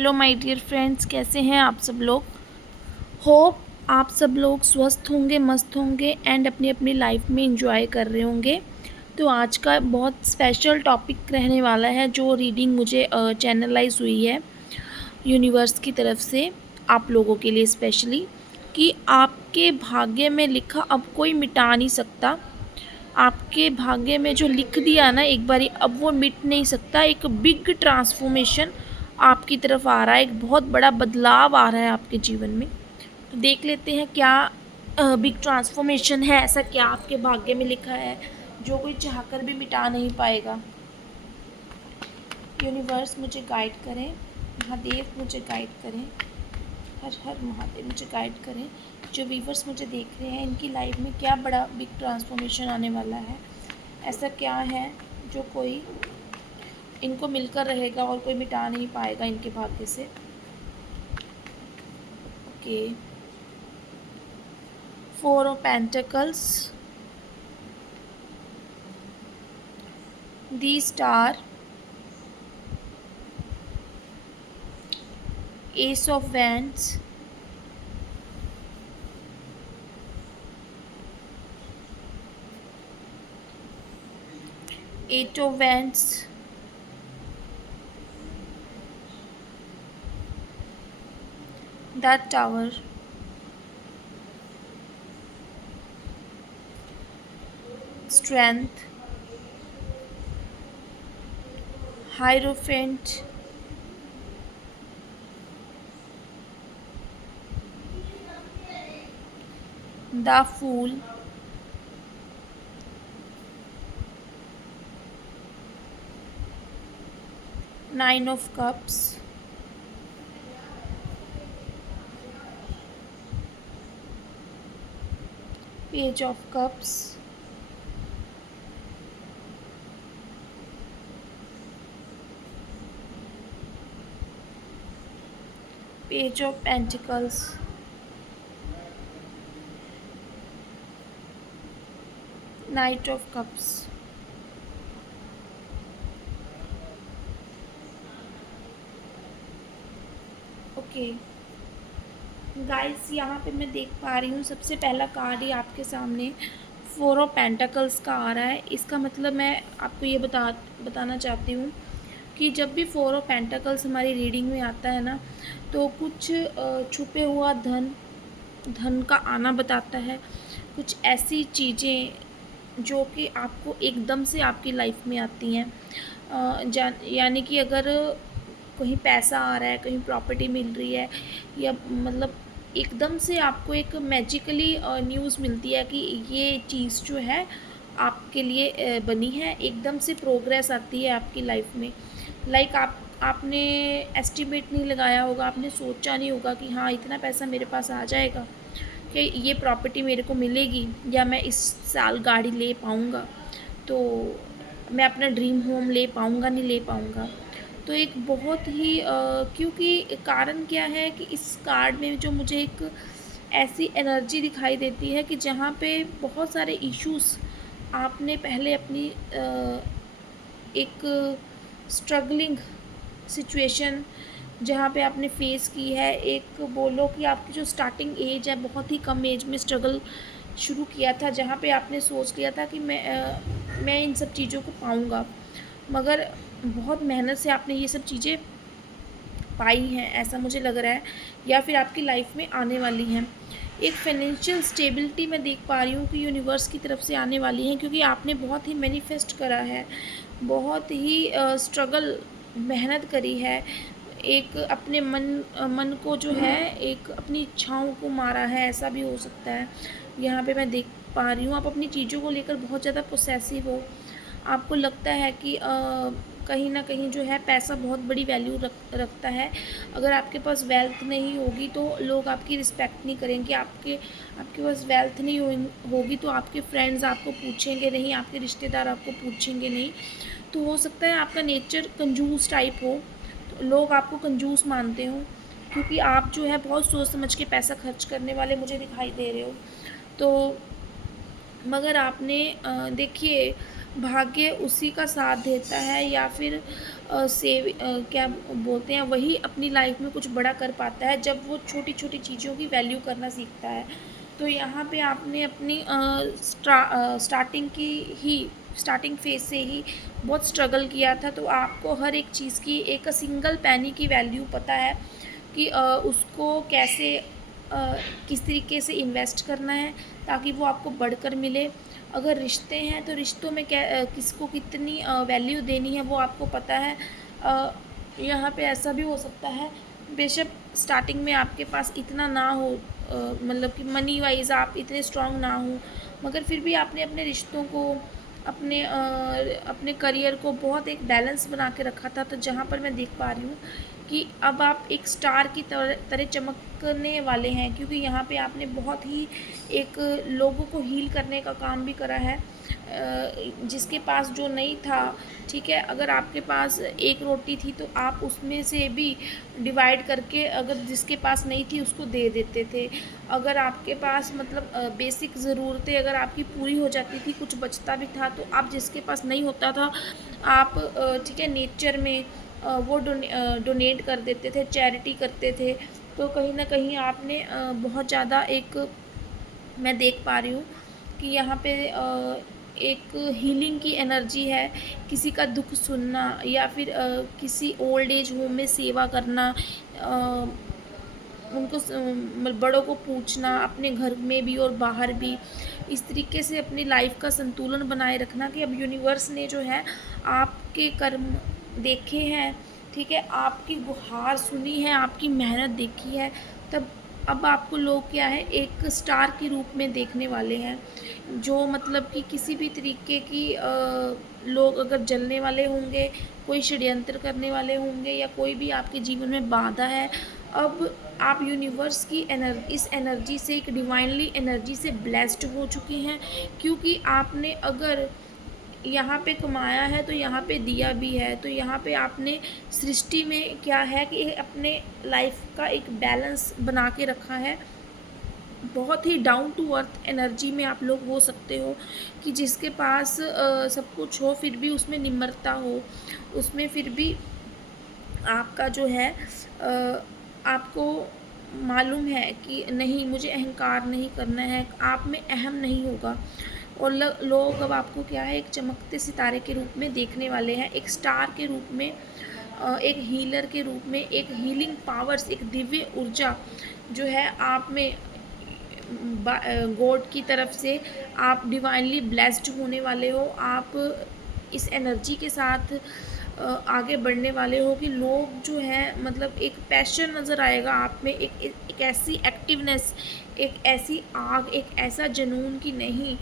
Hello my dear friends, कैसे हैं आप सब लोग। होप आप सब लोग स्वस्थ होंगे, मस्त होंगे एंड अपनी अपनी लाइफ में इंजॉय कर रहे होंगे। तो आज का बहुत स्पेशल टॉपिक रहने वाला है, जो रीडिंग मुझे चैनलाइज हुई है यूनिवर्स की तरफ से आप लोगों के लिए स्पेशली, कि आपके भाग्य में लिखा अब कोई मिटा नहीं सकता। आपके भाग्य में जो लिख दिया ना एक बारी, अब वो मिट नहीं सकता। एक बिग ट्रांसफॉर्मेशन आपकी तरफ आ रहा है, एक बहुत बड़ा बदलाव आ रहा है आपके जीवन में। तो देख लेते हैं क्या बिग ट्रांसफॉर्मेशन है, ऐसा क्या आपके भाग्य में लिखा है जो कोई चाहकर भी मिटा नहीं पाएगा। यूनिवर्स मुझे गाइड करें, महादेव मुझे गाइड करें, हर हर महादेव मुझे गाइड करें। जो व्यूवर्स मुझे देख रहे हैं, इनकी लाइफ में क्या बड़ा बिग ट्रांसफॉर्मेशन आने वाला है, ऐसा क्या है जो कोई इनको मिलकर रहेगा और कोई मिटा नहीं पाएगा इनके भाग्य से। Okay, 4 of pentacles, the star, ace of wands, eight of wands, the tower, strength, hierophant, the fool, nine of cups, page of cups, page of pentacles, knight of cups. Okay guys, यहाँ पे मैं देख पा रही हूँ सबसे पहला card ही आपके सामने 4 ऑफ पेंटिकल्स का आ रहा है। इसका मतलब मैं आपको ये बताना चाहती हूँ कि जब भी 4 ऑफ पेंटिकल्स हमारी रीडिंग में आता है ना, तो कुछ छुपे हुआ धन का आना बताता है। कुछ ऐसी चीज़ें जो कि आपको एकदम से आपकी लाइफ में आती हैं, यानी कि अगर कहीं पैसा आ रहा है, कहीं प्रॉपर्टी मिल रही है, या मतलब एकदम से आपको एक मैजिकली न्यूज़ मिलती है कि ये चीज़ जो है आपके लिए बनी है। एकदम से प्रोग्रेस आती है आपकी लाइफ में। लाइक आपने एस्टिमेट नहीं लगाया होगा, आपने सोचा नहीं होगा कि हाँ इतना पैसा मेरे पास आ जाएगा, कि ये प्रॉपर्टी मेरे को मिलेगी, या मैं इस साल गाड़ी ले पाऊँगा, तो मैं अपना ड्रीम होम ले पाऊँगा नहीं ले पाऊँगा। तो एक बहुत ही क्योंकि कारण क्या है कि इस कार्ड में जो मुझे एक ऐसी एनर्जी दिखाई देती है कि जहाँ पे बहुत सारे इश्यूज़ आपने पहले अपनी एक स्ट्रगलिंग सिचुएशन जहाँ पे आपने फेस की है, एक बोलो कि आपकी जो स्टार्टिंग एज है, बहुत ही कम एज में स्ट्रगल शुरू किया था, जहाँ पे आपने सोच लिया था कि मैं इन सब चीज़ों को पाऊँगा, मगर बहुत मेहनत से आपने ये सब चीज़ें पाई हैं, ऐसा मुझे लग रहा है, या फिर आपकी लाइफ में आने वाली हैं। एक फाइनेंशियल स्टेबिलिटी मैं देख पा रही हूँ कि यूनिवर्स की तरफ से आने वाली है, क्योंकि आपने बहुत ही मैनिफेस्ट करा है, बहुत ही स्ट्रगल मेहनत करी है, एक अपने मन को जो है, एक अपनी इच्छाओं को मारा है, ऐसा भी हो सकता है। यहाँ पे मैं देख पा रही हूँ आप अपनी चीज़ों को लेकर बहुत ज़्यादा पोसेसिव हो। आपको लगता है कि कहीं ना कहीं जो है पैसा बहुत बड़ी वैल्यू रखता है। अगर आपके पास वेल्थ नहीं होगी तो लोग आपकी रिस्पेक्ट नहीं करेंगे। आपके पास वेल्थ नहीं होगी तो आपके फ्रेंड्स आपको पूछेंगे नहीं, आपके रिश्तेदार आपको पूछेंगे नहीं। तो हो सकता है आपका नेचर कंजूस टाइप हो, तो लोग आपको कंजूस मानते हो, क्योंकि आप जो है बहुत सोच समझ के पैसा खर्च करने वाले मुझे दिखाई दे रहे हो। तो मगर आपने देखिए, भाग्य उसी का साथ देता है, या फिर क्या बोलते हैं, वही अपनी लाइफ में कुछ बड़ा कर पाता है जब वो छोटी-छोटी चीज़ों की वैल्यू करना सीखता है। तो यहाँ पे आपने अपनी स्टार्टिंग फ़ेज़ से ही बहुत स्ट्रगल किया था, तो आपको हर एक चीज़ की, एक सिंगल पेनी की वैल्यू पता है कि उसको कैसे किस तरीके से इन्वेस्ट करना है ताकि वो आपको बढ़कर मिले। अगर रिश्ते हैं तो रिश्तों में किसको कितनी वैल्यू देनी है वो आपको पता है। अ, यहाँ पे ऐसा भी हो सकता है, बेशक स्टार्टिंग में आपके पास इतना ना हो, मतलब कि मनी वाइज़ आप इतने स्ट्रॉन्ग ना हो, मगर फिर भी आपने अपने रिश्तों को, अपने करियर को बहुत एक बैलेंस बना के रखा था। तो जहाँ पर मैं देख पा रही हूँ कि अब आप एक स्टार की तरह चमकने वाले हैं, क्योंकि यहाँ पे आपने बहुत ही एक लोगों को हील करने का काम भी करा है। जिसके पास जो नहीं था, ठीक है, अगर आपके पास एक रोटी थी तो आप उसमें से भी डिवाइड करके, अगर जिसके पास नहीं थी उसको दे देते थे। अगर आपके पास मतलब बेसिक ज़रूरतें अगर आपकी पूरी हो जाती थी, कुछ बचता भी था, तो आप जिसके पास नहीं होता था, आप ठीक है, नेचर में वो डोनेट कर देते थे, चैरिटी करते थे। तो कहीं न कहीं आपने बहुत ज़्यादा एक, मैं देख पा रही हूँ कि यहाँ पे एक हीलिंग की एनर्जी है। किसी का दुख सुनना या फिर किसी ओल्ड एज होम में सेवा करना, अ, उनको बड़ों को पूछना, अपने घर में भी और बाहर भी, इस तरीके से अपनी लाइफ का संतुलन बनाए रखना कि अब यूनिवर्स ने जो है आपके कर्म देखे हैं, ठीक है, आपकी गुहार सुनी है, आपकी मेहनत देखी है, तब अब आपको लोग क्या है, एक स्टार के रूप में देखने वाले हैं। जो मतलब कि किसी भी तरीके की लोग अगर जलने वाले होंगे, कोई षड्यंत्र करने वाले होंगे या कोई भी आपके जीवन में बाधा है, अब आप यूनिवर्स की इस एनर्जी से, एक डिवाइनली एनर्जी से ब्लेस्ड हो चुके हैं, क्योंकि आपने अगर यहाँ पे कमाया है तो यहाँ पे दिया भी है। तो यहाँ पे आपने सृष्टि में क्या है कि अपने लाइफ का एक बैलेंस बना के रखा है। बहुत ही डाउन टू अर्थ एनर्जी में आप लोग हो सकते हो कि जिसके पास सब कुछ हो फिर भी उसमें निम्रता हो, उसमें फिर भी आपका जो है आपको मालूम है कि नहीं, मुझे अहंकार नहीं करना है, आप में अहम नहीं होगा। और लोग अब आपको क्या है, एक चमकते सितारे के रूप में देखने वाले हैं, एक स्टार के रूप में, एक हीलर के रूप में, एक हीलिंग पावर्स, एक दिव्य ऊर्जा जो है आप में, गॉड की तरफ से आप डिवाइनली ब्लेस्ड होने वाले हो। आप इस एनर्जी के साथ आगे बढ़ने वाले हो कि लोग जो हैं, मतलब एक पैशन नज़र आएगा आप में, एक ऐसी एक्टिवनेस, एक ऐसी आग, एक ऐसा जुनून कि नहीं,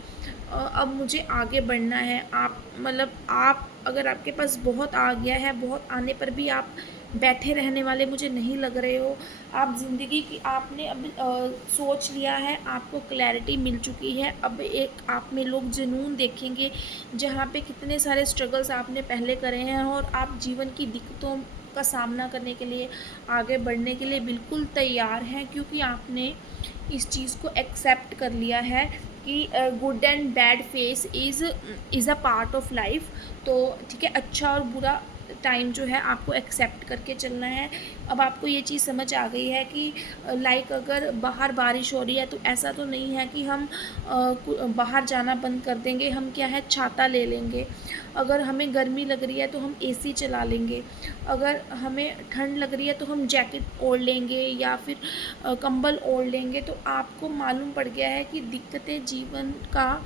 अब मुझे आगे बढ़ना है। आप मतलब आप अगर आपके पास बहुत आ गया है, बहुत आने पर भी आप बैठे रहने वाले मुझे नहीं लग रहे हो। आप ज़िंदगी की आपने अब सोच लिया है, आपको क्लैरिटी मिल चुकी है। अब एक आप में लोग जुनून देखेंगे, जहाँ पे कितने सारे स्ट्रगल्स आपने पहले करे हैं और आप जीवन की दिक्कतों का सामना करने के लिए, आगे बढ़ने के लिए बिल्कुल तैयार हैं, क्योंकि आपने इस चीज़ को एक्सेप्ट कर लिया है कि good and bad face is a part of life. तो ठीक है, अच्छा और बुरा टाइम जो है आपको एक्सेप्ट करके चलना है। अब आपको ये चीज़ समझ आ गई है कि लाइक अगर बाहर बारिश हो रही है तो ऐसा तो नहीं है कि हम बाहर जाना बंद कर देंगे, हम क्या है, छाता ले लेंगे। अगर हमें गर्मी लग रही है तो हम एसी चला लेंगे, अगर हमें ठंड लग रही है तो हम जैकेट ओढ़ लेंगे या फिर कंबल ओढ़ लेंगे। तो आपको मालूम पड़ गया है कि दिक्कतें जीवन का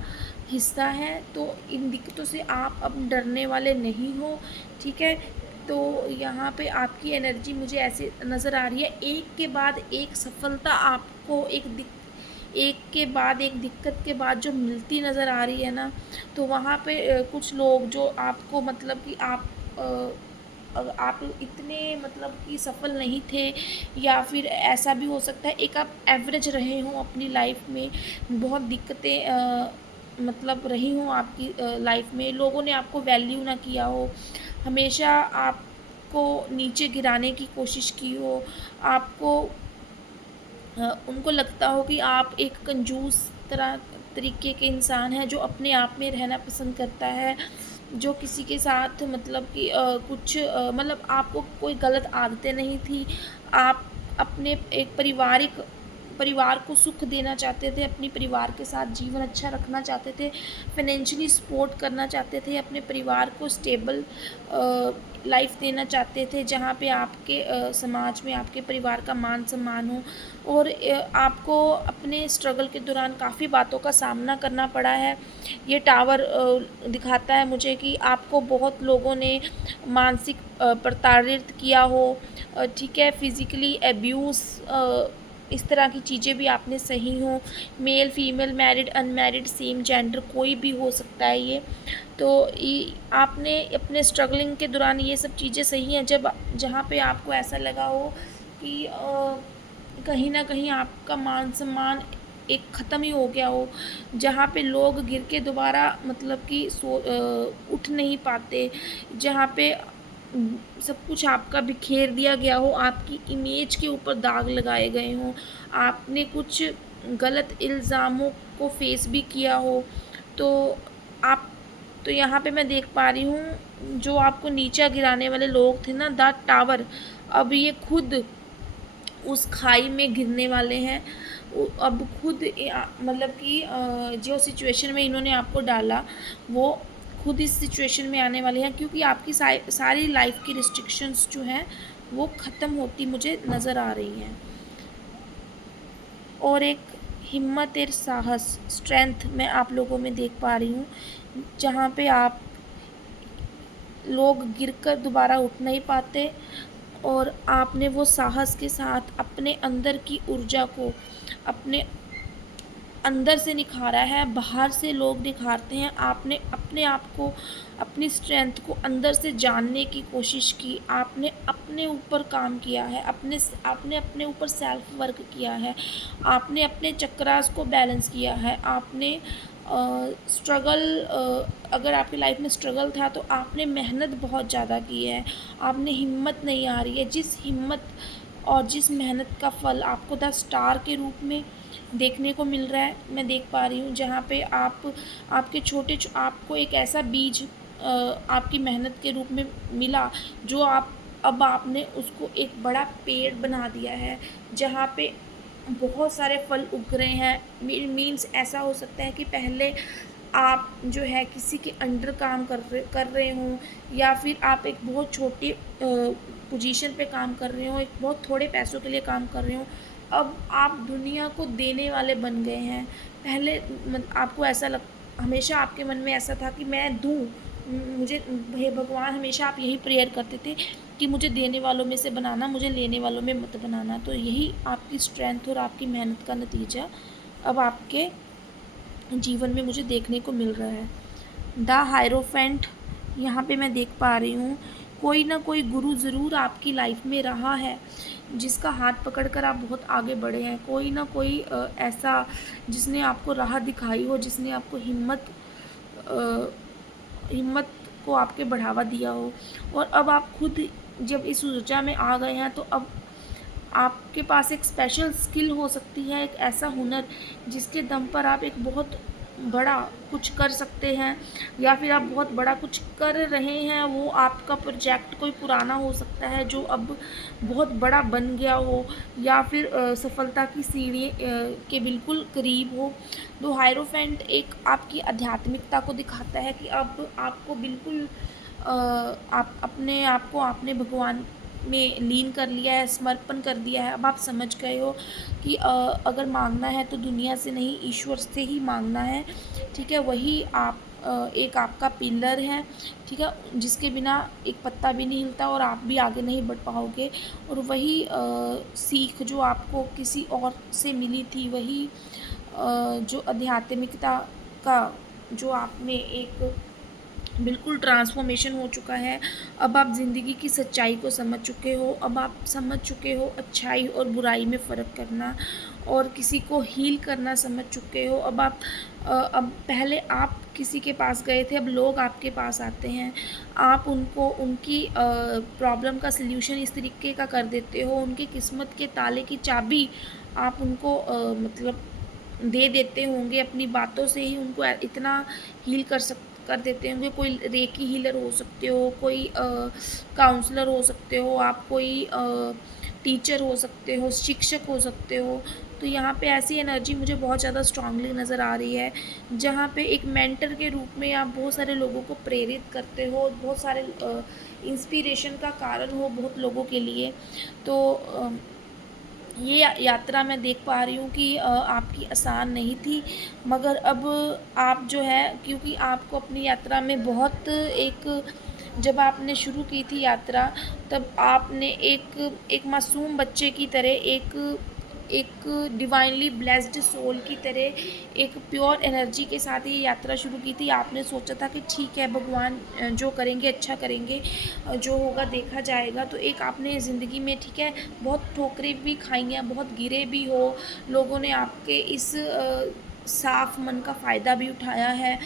हिस्सा है, तो इन दिक्कतों से आप अब डरने वाले नहीं हो, ठीक है। तो यहाँ पे आपकी एनर्जी मुझे ऐसे नज़र आ रही है, एक के बाद एक सफलता आपको, एक के बाद एक दिक्कत के बाद जो मिलती नज़र आ रही है ना, तो वहाँ पे कुछ लोग जो आपको मतलब कि आप इतने मतलब कि सफल नहीं थे, या फिर ऐसा भी हो सकता है एक आप एवरेज रहे हों अपनी लाइफ में, बहुत दिक्कतें मतलब रही हों आपकी लाइफ में, लोगों ने आपको वैल्यू ना किया हो, हमेशा आपको नीचे गिराने की कोशिश की हो, आपको उनको लगता हो कि आप एक कंजूस तरीके के इंसान हैं जो अपने आप में रहना पसंद करता है। जो किसी के साथ मतलब कि कुछ मतलब आपको कोई गलत आदतें नहीं थी। आप अपने एक परिवार को सुख देना चाहते थे, अपने परिवार के साथ जीवन अच्छा रखना चाहते थे, फाइनेंशियली सपोर्ट करना चाहते थे, अपने परिवार को स्टेबल लाइफ देना चाहते थे, जहाँ पे आपके समाज में आपके परिवार का मान सम्मान हो। और आपको अपने स्ट्रगल के दौरान काफ़ी बातों का सामना करना पड़ा है। ये टावर दिखाता है मुझे कि आपको बहुत लोगों ने मानसिक प्रताड़ित किया हो, ठीक है, फिज़िकली अब्यूज़, इस तरह की चीज़ें भी आपने सही हों। Male female married unmarried same gender कोई भी हो सकता है ये। तो आपने अपने स्ट्रगलिंग के दौरान ये सब चीज़ें सही हैं, जब जहाँ पे आपको ऐसा लगा हो कि कहीं ना कहीं आपका मान सम्मान एक ख़त्म ही हो गया हो, जहाँ पे लोग गिर के दोबारा मतलब कि उठ नहीं पाते, जहाँ पे सब कुछ आपका बिखेर दिया गया हो, आपकी इमेज के ऊपर दाग लगाए गए हों, आपने कुछ गलत इल्ज़ामों को फेस भी किया हो। तो आप तो यहाँ पे मैं देख पा रही हूँ, जो आपको नीचा गिराने वाले लोग थे ना, द टावर, अब ये खुद उस खाई में गिरने वाले हैं। अब खुद मतलब कि जो सिचुएशन में इन्होंने आपको डाला, वो खुद इस सिचुएशन में आने वाले हैं, क्योंकि आपकी सारी लाइफ की रिस्ट्रिक्शंस जो हैं वो ख़त्म होती मुझे नज़र आ रही हैं। और एक हिम्मत और साहस, स्ट्रेंथ मैं आप लोगों में देख पा रही हूँ, जहाँ पे आप लोग गिरकर दोबारा उठ नहीं पाते, और आपने वो साहस के साथ अपने अंदर की ऊर्जा को अपने अंदर से निखारा है। बाहर से लोग निखारते हैं, आपने अपने आप को, अपनी स्ट्रेंथ को अंदर से जानने की कोशिश की, आपने अपने ऊपर काम किया है, आपने अपने ऊपर सेल्फ वर्क किया है, आपने अपने चक्रास को बैलेंस किया है, आपने स्ट्रगल, अगर आपकी लाइफ में स्ट्रगल था तो आपने मेहनत बहुत ज़्यादा की है, आपने हिम्मत नहीं हारी है। जिस हिम्मत और जिस मेहनत का फल आपको द स्टार के रूप में देखने को मिल रहा है, मैं देख पा रही हूँ, जहाँ पे आपके आपको एक ऐसा बीज आपकी मेहनत के रूप में मिला, जो अब आपने उसको एक बड़ा पेड़ बना दिया है, जहाँ पे बहुत सारे फल उग रहे हैं। मीन्स ऐसा हो सकता है कि पहले आप जो है किसी के अंडर काम कर रहे हों, या फिर आप एक बहुत छोटी पोजीशन पे काम कर रहे हों, एक बहुत थोड़े पैसों के लिए काम कर रहे हों, अब आप दुनिया को देने वाले बन गए हैं। पहले आपको हमेशा आपके मन में ऐसा था कि मैं दूँ, मुझे, हे भगवान, हमेशा आप यही प्रेयर करते थे कि मुझे देने वालों में से बनाना, मुझे लेने वालों में मत बनाना। तो यही आपकी स्ट्रेंथ और आपकी मेहनत का नतीजा अब आपके जीवन में मुझे देखने को मिल रहा है। द हायरोफेंट, यहाँ पे मैं देख पा रही हूँ, कोई ना कोई गुरु ज़रूर आपकी लाइफ में रहा है, जिसका हाथ पकड़कर आप बहुत आगे बढ़े हैं। कोई ना कोई ऐसा जिसने आपको राह दिखाई हो, जिसने आपको हिम्मत को आपके बढ़ावा दिया हो, और अब आप खुद जब इस ऊर्जा में आ गए हैं, तो अब आपके पास एक स्पेशल स्किल हो सकती है, एक ऐसा हुनर जिसके दम पर आप एक बहुत बड़ा कुछ कर सकते हैं, या फिर आप बहुत बड़ा कुछ कर रहे हैं। वो आपका प्रोजेक्ट कोई पुराना हो सकता है जो अब बहुत बड़ा बन गया हो, या फिर सफलता की सीढ़ी के बिल्कुल करीब हो। तो हायरोफेंट एक आपकी आध्यात्मिकता को दिखाता है कि अब आपको बिल्कुल आप अपने आप को आपने भगवान में लीन कर लिया है, समर्पण कर दिया है। अब आप समझ गए हो कि अगर मांगना है तो दुनिया से नहीं, ईश्वर से ही मांगना है, ठीक है। वही एक आपका पिलर है, ठीक है, जिसके बिना एक पत्ता भी नहीं हिलता और आप भी आगे नहीं बढ़ पाओगे। और वही सीख जो आपको किसी और से मिली थी, वही जो आध्यात्मिकता का जो आप में एक बिल्कुल ट्रांसफॉर्मेशन हो चुका है। अब आप ज़िंदगी की सच्चाई को समझ चुके हो, अब आप समझ चुके हो अच्छाई और बुराई में फ़र्क करना, और किसी को हील करना समझ चुके हो। अब पहले आप किसी के पास गए थे, अब लोग आपके पास आते हैं, आप उनको उनकी प्रॉब्लम का सल्यूशन इस तरीके का कर देते हो, उनकी किस्मत के ताले की चाबी आप उनको मतलब दे देते होंगे, अपनी बातों से ही उनको इतना हील कर देते होंगे। कोई रेकी हीलर हो सकते हो, कोई काउंसलर हो सकते हो आप, कोई टीचर हो सकते हो, शिक्षक हो सकते हो। तो यहाँ पे ऐसी एनर्जी मुझे बहुत ज़्यादा स्ट्रांगली नज़र आ रही है, जहाँ पे एक मेंटर के रूप में आप बहुत सारे लोगों को प्रेरित करते हो, बहुत सारे इंस्पिरेशन का कारण हो बहुत लोगों के लिए। तो ये यात्रा मैं देख पा रही हूँ कि आपकी आसान नहीं थी, मगर अब आप जो है, क्योंकि आपको अपनी यात्रा में बहुत एक, जब आपने शुरू की थी यात्रा, तब आपने एक मासूम बच्चे की तरह, एक डिवाइनली ब्लेस्ड सोल की तरह, एक प्योर एनर्जी के साथ ये यात्रा शुरू की थी। आपने सोचा था कि ठीक है, भगवान जो करेंगे अच्छा करेंगे, जो होगा देखा जाएगा। तो एक आपने ज़िंदगी में, ठीक है, बहुत ठोकरें भी खाई हैं, बहुत गिरे भी हो, लोगों ने आपके इस साफ मन का फ़ायदा भी उठाया है।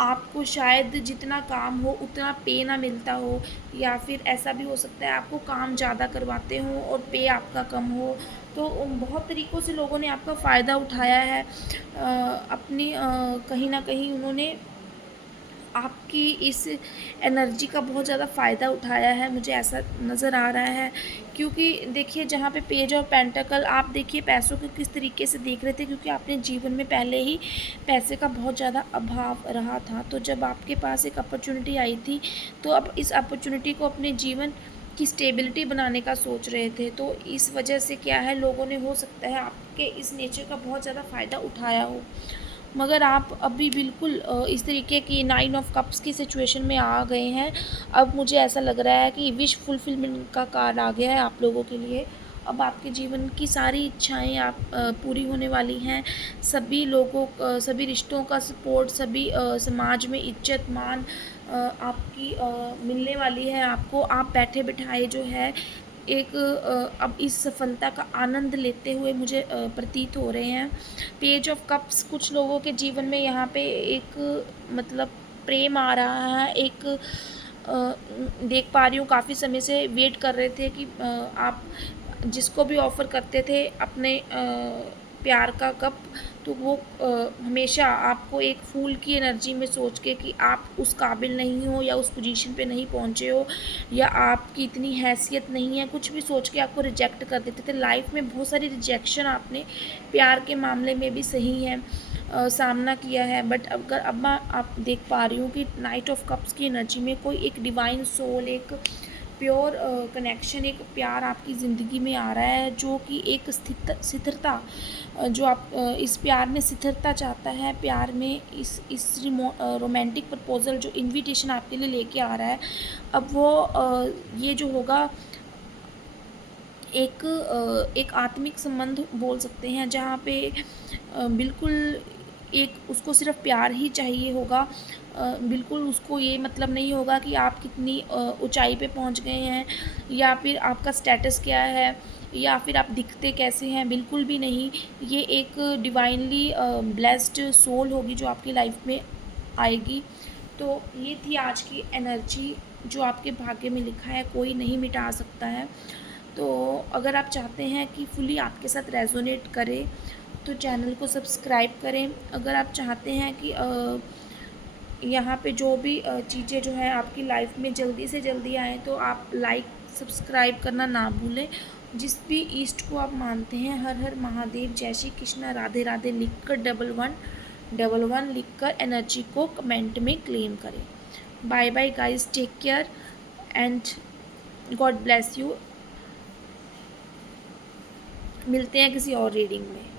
आपको शायद जितना काम हो उतना पे ना मिलता हो, या फिर ऐसा भी हो सकता है आपको काम ज़्यादा करवाते हों और पे आपका कम हो। तो बहुत तरीक़ों से लोगों ने आपका फ़ायदा उठाया है। अपनी कहीं न कहीं उन्होंने आपकी इस एनर्जी का बहुत ज़्यादा फ़ायदा उठाया है, मुझे ऐसा नज़र आ रहा है। क्योंकि देखिए, जहाँ पे पेज ऑफ पेंटाकल, आप देखिए पैसों को किस तरीके से देख रहे थे, क्योंकि आपने जीवन में पहले ही पैसे का बहुत ज़्यादा अभाव रहा था। तो जब आपके पास एक अपॉर्चुनिटी आई थी, तो अब इस अपॉर्चुनिटी को अपने जीवन की स्टेबिलिटी बनाने का सोच रहे थे। तो इस वजह से क्या है, लोगों ने, हो सकता है, आपके इस नेचर का बहुत ज़्यादा फ़ायदा उठाया हो। मगर आप अभी बिल्कुल इस तरीके की 9 ऑफ कप्स की सिचुएशन में आ गए हैं। अब मुझे ऐसा लग रहा है कि विश फुलफिलमेंट का कार्ड आ गया है आप लोगों के लिए। अब आपके जीवन की सारी इच्छाएँ पूरी होने वाली हैं। सभी लोगों सभी रिश्तों का सपोर्ट, सभी समाज में इज़्ज़त मान आपकी मिलने वाली है आपको। आप बैठे-बिठाए जो है अब इस सफलता का आनंद लेते हुए मुझे प्रतीत हो रहे हैं। पेज ऑफ कप्स कुछ लोगों के जीवन में यहाँ पे एक, मतलब, प्रेम आ रहा है। एक देख पा रही हूँ, काफ़ी समय से वेट कर रहे थे कि आप जिसको भी ऑफ़र करते थे अपने प्यार का कप, तो वो हमेशा आपको एक फूल की एनर्जी में सोच के कि आप उस काबिल नहीं हो, या उस पोजीशन पे नहीं पहुँचे हो, या आपकी इतनी हैसियत नहीं है, कुछ भी सोच के आपको रिजेक्ट कर देते थे। लाइफ़ में बहुत सारी रिजेक्शन आपने प्यार के मामले में भी सही है सामना किया है। बट अगर अब मैं आप देख पा रही हूँ कि नाइट ऑफ कप्स की एनर्जी में कोई एक डिवाइन सोल, एक प्योर कनेक्शन, एक प्यार आपकी ज़िंदगी में आ रहा है, जो कि एक स्थिरता, जो आप इस प्यार में स्थिरता चाहता है, प्यार में इस रोमांटिक प्रपोज़ल, जो इन्विटेशन आपके लिए लेके आ रहा है, अब वो ये जो होगा, एक आत्मिक संबंध बोल सकते हैं, जहाँ पे बिल्कुल एक उसको सिर्फ़ प्यार ही चाहिए होगा। बिल्कुल उसको ये मतलब नहीं होगा कि आप कितनी ऊँचाई पे पहुँच गए हैं, या फिर आपका स्टेटस क्या है, या फिर आप दिखते कैसे हैं, बिल्कुल भी नहीं। ये एक डिवाइनली ब्लेस्ड सोल होगी जो आपकी लाइफ़ में आएगी। तो ये थी आज की एनर्जी, जो आपके भाग्य में लिखा है, कोई नहीं मिटा सकता है। तो अगर आप चाहते हैं कि फुली आपके साथ रेज़ोनेट करे, तो चैनल को सब्सक्राइब करें। अगर आप चाहते हैं कि यहाँ पे जो भी चीज़ें जो हैं आपकी लाइफ में जल्दी से जल्दी आएँ, तो आप लाइक सब्सक्राइब करना ना भूलें। जिस भी ईस्ट को आप मानते हैं, हर हर महादेव, जय श्री कृष्णा, राधे राधे लिखकर 1111 लिखकर एनर्जी को कमेंट में क्लेम करें। Bye bye guys, take care and God bless you. मिलते हैं किसी और रीडिंग में।